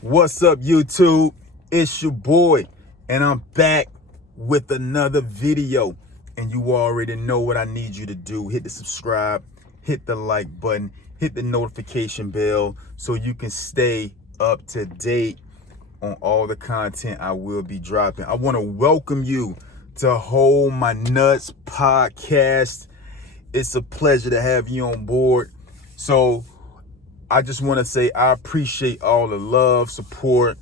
What's up, YouTube? It's your boy, and I'm back with another video. And you already know what I need you to do. Hit the subscribe, hit the like button, hit the notification bell so you can stay up to date on all the content I will be dropping. I want to welcome you to Hold My Nuts podcast. It's a pleasure to have you on board. So I just want to say I appreciate all the love, support,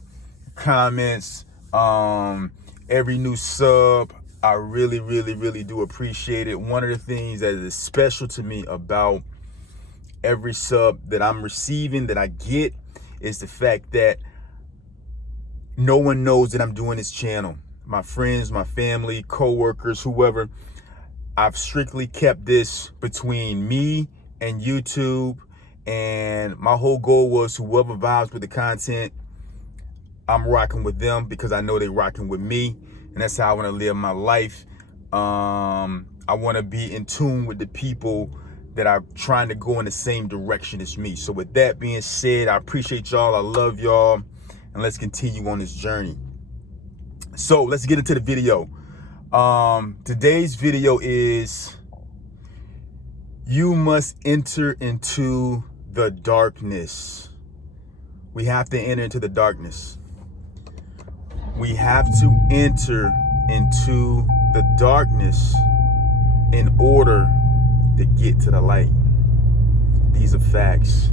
comments, every new sub. I really do appreciate it. One of the things that is special to me about every sub that I'm receiving, that I get, is the fact that no one knows that I'm doing this channel. My friends, my family, co-workers, whoever. I've strictly kept this between me and YouTube. And my whole goal was whoever vibes with the content, I'm rocking with them because I know they're rocking with me. And that's how I want to live my life. I want to be in tune with the people that are trying to go in the same direction as me. So with that being said, I appreciate y'all. I love y'all. And let's continue on this journey. So let's get into the video. Today's video is you must enter into the darkness. We have to enter into the darkness. We have to enter into the darkness in order to get to the light. These are facts.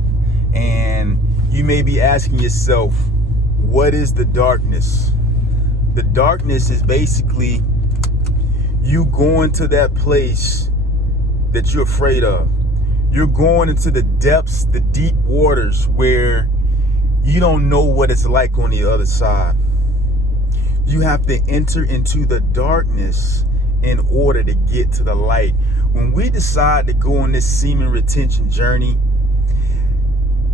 And you may be asking yourself, what is the darkness? The darkness is basically you going to that place that you're afraid of. You're going into the depths, the deep waters where you don't know what it's like on the other side. You have to enter into the darkness in order to get to the light. When we decide to go on this semen retention journey,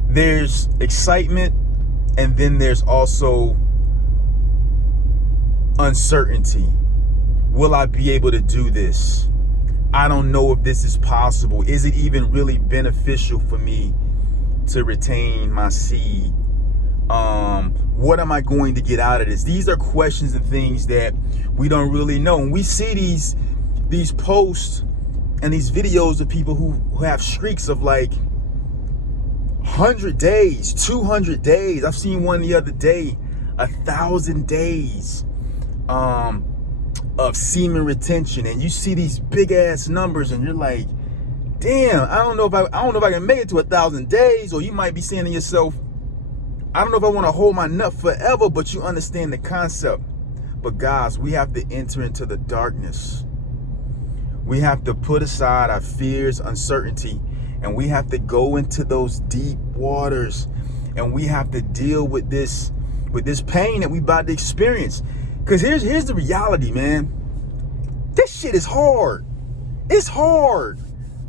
there's excitement, and then there's also uncertainty. Will I be able to do this? I don't know if this is possible. Is it even really beneficial for me to retain my seed? What am I going to get out of this? These are questions and things that we don't really know. And we see these posts and these videos of people who have streaks of like 100 days, 200 days. I've seen one the other day, 1,000 days of semen retention, and you see these big ass numbers, and you're like, damn, I don't know if I can make it to 1,000 days. Or you might be saying to yourself, I don't know if I want to hold my nut forever, but you understand the concept. But guys, we have to enter into the darkness. We have to put aside our fears, uncertainty, and we have to go into those deep waters, and we have to deal with this pain that we about to experience. Because here's the reality, man. This shit is hard. It's hard.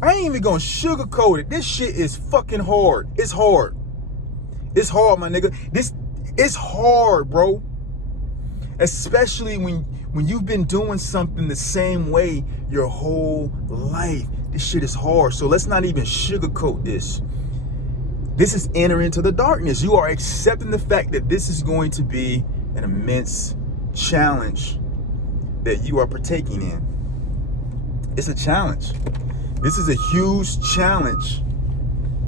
I ain't even gonna sugarcoat it. This shit is fucking hard. It's hard. It's hard, my nigga. It's hard, bro. Especially when you've been doing something the same way your whole life. This shit is hard. So let's not even sugarcoat this. This is entering into the darkness. You are accepting the fact that this is going to be an immense challenge that you are partaking in. It's a challenge. This is a huge challenge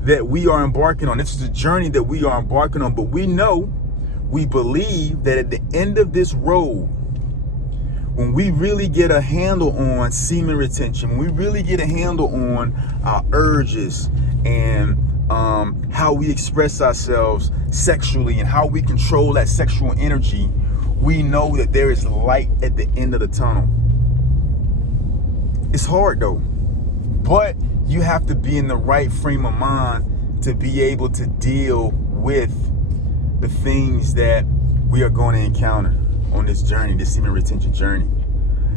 that we are embarking on. This is a journey that we are embarking on. But we believe that at the end of this road, when we really get a handle on semen retention, when we really get a handle on our urges and how we express ourselves sexually and how we control that sexual energy, we know that there is light at the end of the tunnel. It's hard though, but you have to be in the right frame of mind to be able to deal with the things that we are going to encounter on this journey, this semen retention journey.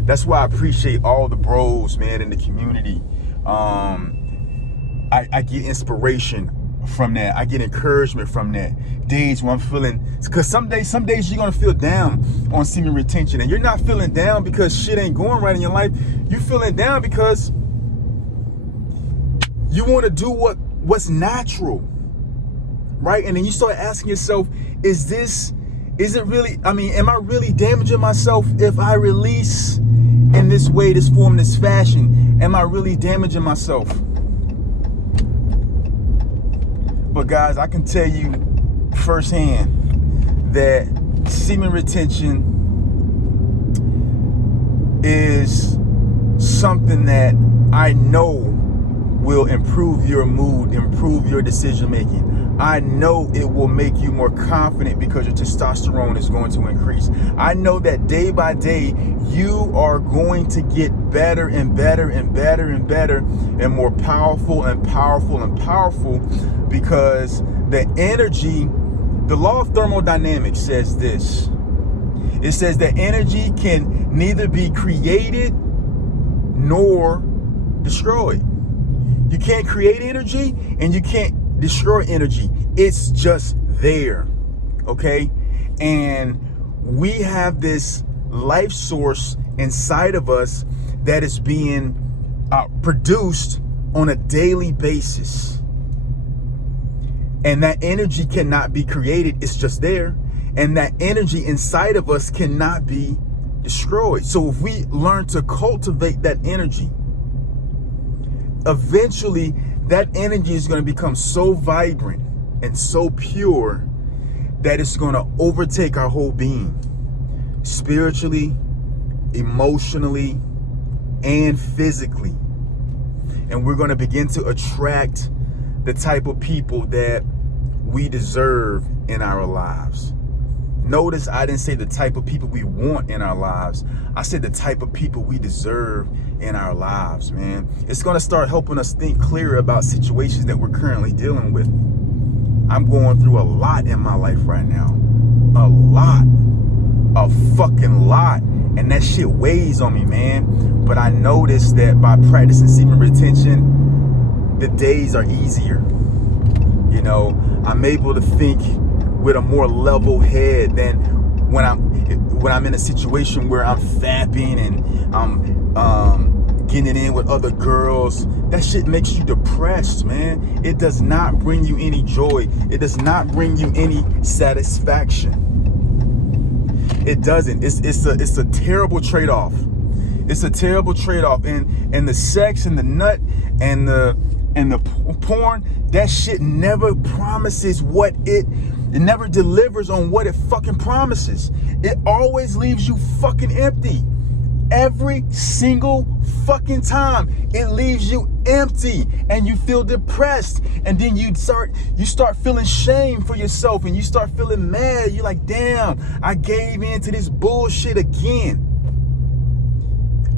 That's why I appreciate all the bros, man, in the community. I get inspiration from that. I get encouragement from that. Days when I'm feeling, because some days you're gonna feel down on semen retention, and you're not feeling down because shit ain't going right in your life. You're feeling down because you want to do what's natural. right? And then you start asking yourself, is it really, am I really damaging myself if I release in this way, this form, this fashion? Am I really damaging myself? But guys, I can tell you firsthand that semen retention is something that I know will improve your mood, improve your decision making. I know it will make you more confident because your testosterone is going to increase. I know that day by day, you are going to get better and better and better and better and more powerful and powerful and powerful, because the energy, the law of thermodynamics says this. It says that energy can neither be created nor destroyed. You can't create energy and you can't destroy energy. It's just there, okay? And we have this life source inside of us that is being produced on a daily basis. And that energy cannot be created. It's just there. And that energy inside of us cannot be destroyed. So if we learn to cultivate that energy, eventually that energy is going to become so vibrant and so pure that it's going to overtake our whole being, spiritually, emotionally, and physically. And we're going to begin to attract the type of people that we deserve in our lives. Notice I didn't say the type of people we want in our lives. I said the type of people we deserve in our lives, man. It's going to start helping us think clearer about situations that we're currently dealing with. I'm going through a lot in my life right now. A lot. A fucking lot. And that shit weighs on me, man. But I noticed that by practicing semen retention, the days are easier. You know, I'm able to think with a more level head than when I'm in a situation where I'm fapping and I'm getting it in with other girls. That shit makes you depressed, man. It does not bring you any joy. It does not bring you any satisfaction. It doesn't. It's a terrible trade-off. It's a terrible trade-off. And the sex and the nut and the porn, that shit never promises what it never delivers on what it fucking promises. It always leaves you fucking empty. Every single fucking time it leaves you empty and you feel depressed, and then you start feeling shame for yourself and you start feeling mad. You're like, damn, I gave in to this bullshit again.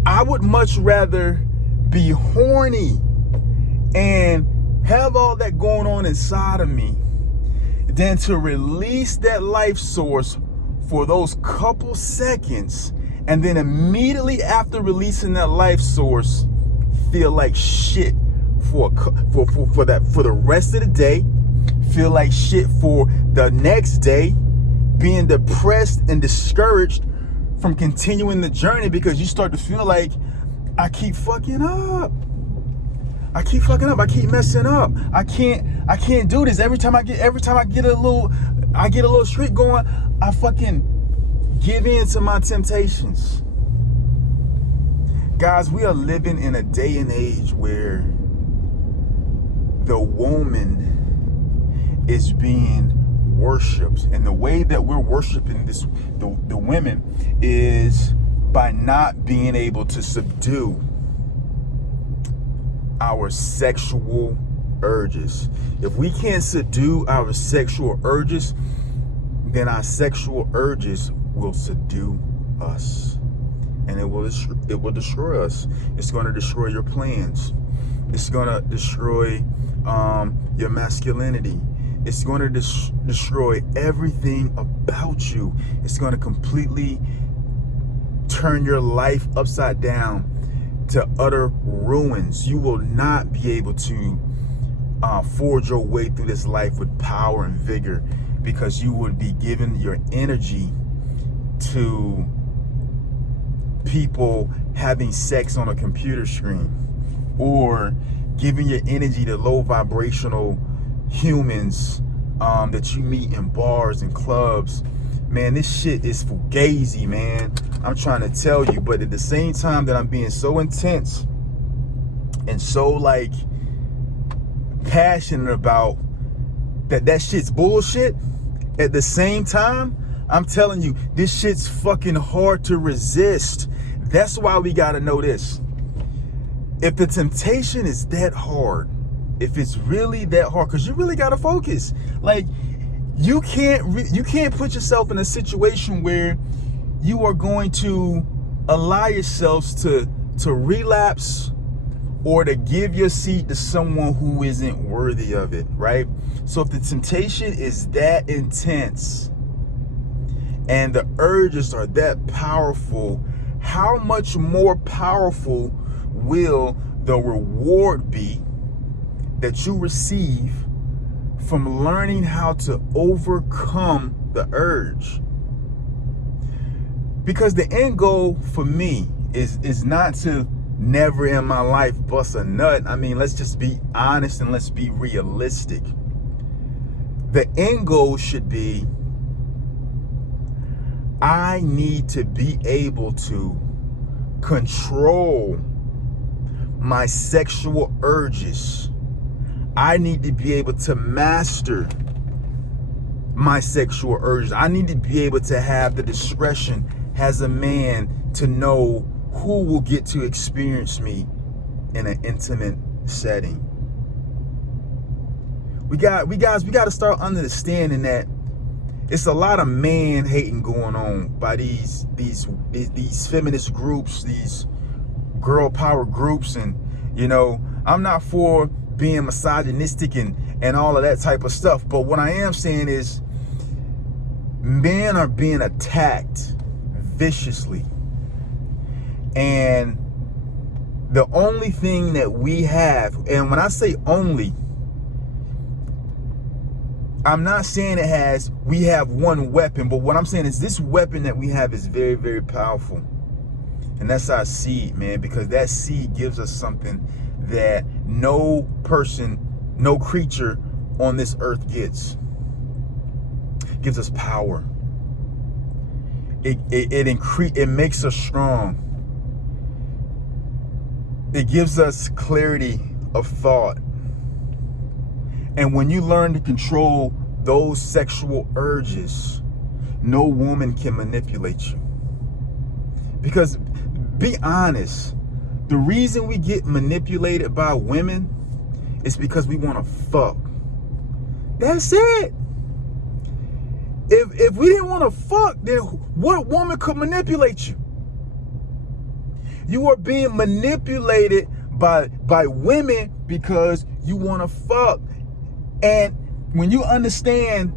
I would much rather be horny and have all that going on inside of me than to release that life source for those couple seconds, and then immediately after releasing that life source, feel like shit for the rest of the day, feel like shit for the next day, being depressed and discouraged from continuing the journey because you start to feel like, I keep fucking up. I keep messing up. I can't do this. Every time I get a little streak going, I fucking give in to my temptations. Guys, we are living in a day and age where the woman is being worshipped, and the way that we're worshiping the women is by not being able to subdue our sexual urges. If we can't subdue our sexual urges, then our sexual urges will subdue us, and it will destroy us. It's going to destroy your plans. It's going to destroy your masculinity. It's going to destroy everything about you. It's going to completely turn your life upside down to utter ruins. You will not be able to forge your way through this life with power and vigor, because you would be giving your energy to people having sex on a computer screen, or giving your energy to low vibrational humans that you meet in bars and clubs, man, this shit is fugazi, man. I'm trying to tell you, but at the same time that I'm being so intense and so like passionate about that shit's bullshit, at the same time, I'm telling you, this shit's fucking hard to resist. That's why we gotta know this. If the temptation is that hard, if it's really that hard, because you really gotta focus. Like, you can't put yourself in a situation where you are going to allow yourselves to relapse or to give your seat to someone who isn't worthy of it, right? So if the temptation is that intense and the urges are that powerful, how much more powerful will the reward be that you receive from learning how to overcome the urge? Because the end goal for me is not to never in my life bust a nut. I mean, let's just be honest and let's be realistic. The end goal should be, I need to be able to control my sexual urges. I need to be able to master my sexual urges. I need to be able to have the discretion as a man to know who will get to experience me in an intimate setting. We got to start understanding that it's a lot of man hating going on by these feminist groups, these girl power groups, and you know, I'm not for being misogynistic and all of that type of stuff, but what I am saying is men are being attacked viciously, and the only thing that we have, and when I say only, I'm not saying we have one weapon, but what I'm saying is this weapon that we have is very, very powerful. And that's our seed, man, because that seed gives us something that no person, no creature on this earth gets. It gives us power. It makes us strong. It gives us clarity of thought. And when you learn to control those sexual urges, no woman can manipulate you. Because, be honest, the reason we get manipulated by women is because we want to fuck. That's it. If we didn't want to fuck, then what woman could manipulate you? You are being manipulated by women because you want to fuck. And when you understand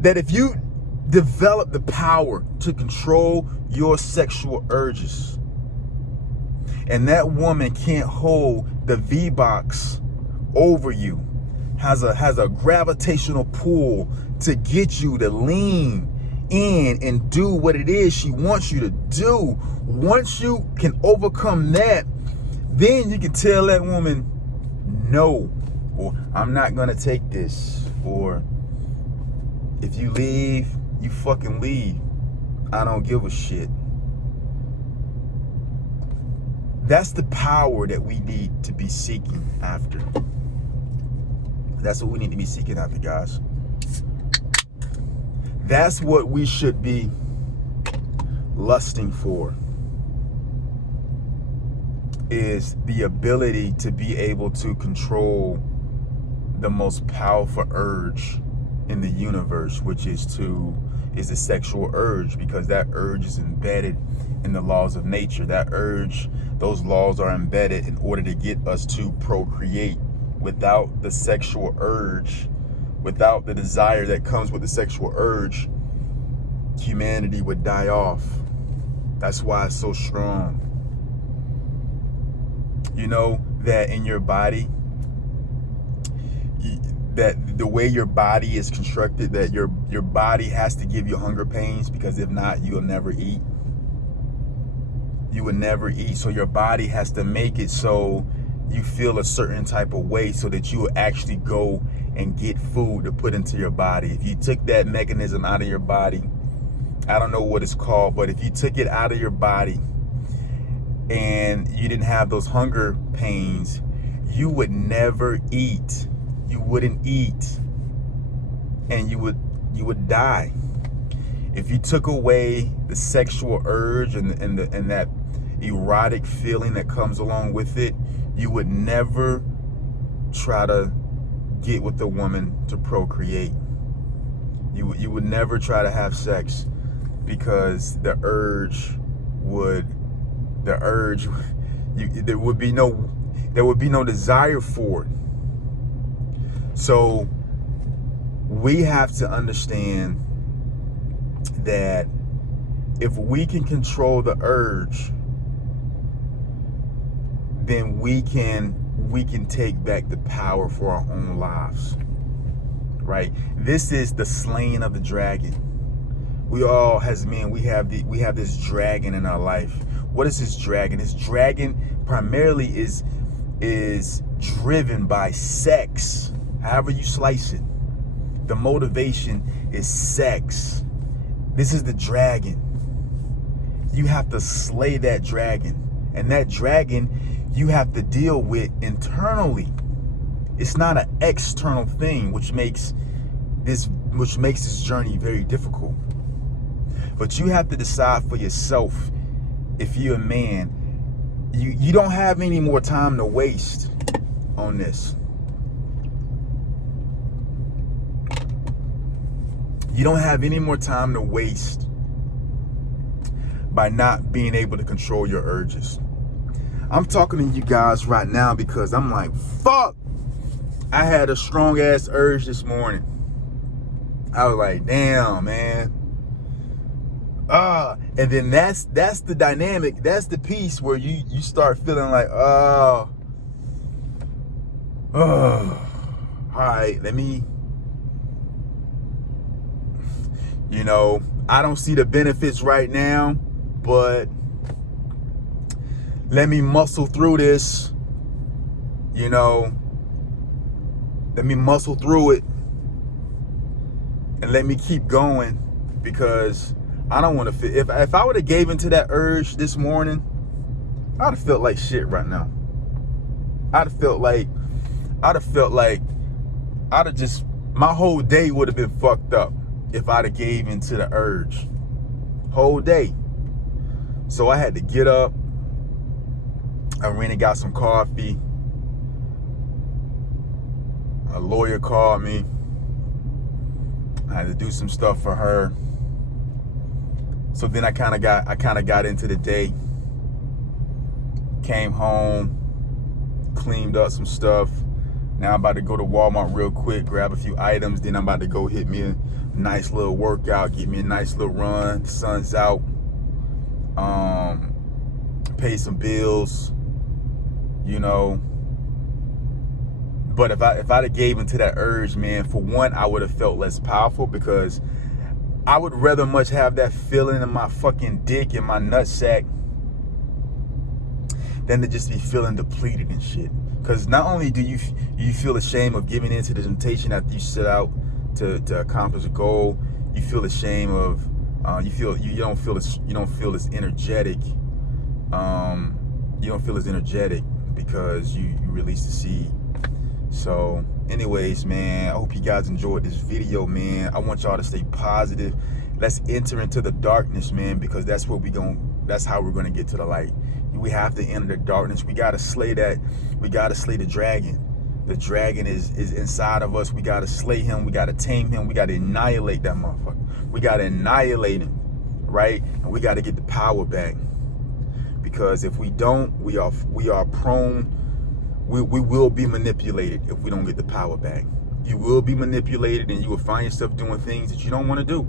that if you develop the power to control your sexual urges, and that woman can't hold the V-box over you, has a gravitational pull to get you to lean in and do what it is she wants you to do. Once you can overcome that, then you can tell that woman no, or I'm not gonna take this, or if you leave, you fucking leave. I don't give a shit. That's the power that we need to be seeking after. That's what we need to be seeking after, guys. That's what we should be lusting for, is the ability to be able to control the most powerful urge in the universe, which is the sexual urge, because that urge is embedded in the laws of nature. That urge, those laws are embedded in order to get us to procreate. Without the sexual urge, without the desire that comes with the sexual urge, humanity would die off. That's why it's so strong. You know that in your body, that the way your body is constructed, that your body has to give you hunger pains, because if not, you'll never eat. You would never eat. So your body has to make it so you feel a certain type of way so that you will actually go and get food to put into your body. If you took that mechanism out of your body, I don't know what it's called, but if you took it out of your body and you didn't have those hunger pains, you would never eat. You wouldn't eat, and you would die. If you took away the sexual urge and that erotic feeling that comes along with it, you would never try to get with a woman to procreate. You would never try to have sex, because there would be no desire for it. So we have to understand that if we can control the urge, then we can take back the power for our own lives, right? This is the slaying of the dragon. We all, as men, we have this dragon in our life. What is this dragon? This dragon primarily is driven by sex. However you slice it, the motivation is sex. This is the dragon. You have to slay that dragon, and that dragon you have to deal with internally. It's not an external thing, which makes this journey very difficult. But you have to decide for yourself. If you're a man, you don't have any more time to waste on this. You don't have any more time to waste by not being able to control your urges. I'm talking to you guys right now because I'm like, fuck. I had a strong ass urge this morning. I was like, damn, man. And then that's the dynamic. That's the piece where you start feeling like, all right, let me, I don't see the benefits right now, but let me muscle through this, let me muscle through it and let me keep going, because I don't want to feel, if I would have gave into that urge this morning, I'd have felt like shit right now. I'd have felt like my whole day would have been fucked up if I'd have gave into the urge. Whole day. So I had to get up. I ran and got some coffee. A lawyer called me. I had to do some stuff for her. So then I kind of got into the day. Came home, cleaned up some stuff. Now I'm about to go to Walmart real quick, grab a few items. Then I'm about to go hit me a nice little workout, get me a nice little run. The sun's out. Pay some bills, But if I'd have gave into that urge, man, for one, I would have felt less powerful, because I would rather much have that feeling in my fucking dick and my nutsack than to just be feeling depleted and shit. Because not only do you feel ashamed of giving into the temptation after you set out to accomplish a goal, you feel ashamed of you don't feel as energetic. You don't feel as energetic because you release the seed. So anyways, man, I hope you guys enjoyed this video, man. I want y'all to stay positive. Let's enter into the darkness, man, because that's how we're gonna get to the light. We have to enter the darkness. We gotta slay that. We gotta slay the dragon. The dragon is inside of us. We gotta slay him. We gotta tame him. We gotta annihilate that motherfucker. We gotta annihilate him, right? And we gotta get the power back. Because if we don't, we are prone. We will be manipulated if we don't get the power back. You will be manipulated, and you will find yourself doing things that you don't want to do.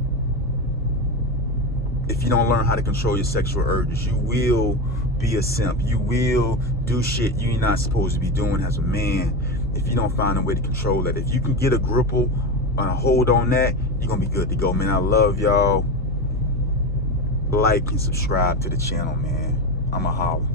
If you don't learn how to control your sexual urges, you will be a simp. You will do shit you're not supposed to be doing as a man if you don't find a way to control that. If you can get a gripple and a hold on that, you're going to be good to go, man. I love y'all. Like and subscribe to the channel, man. I'm a holler.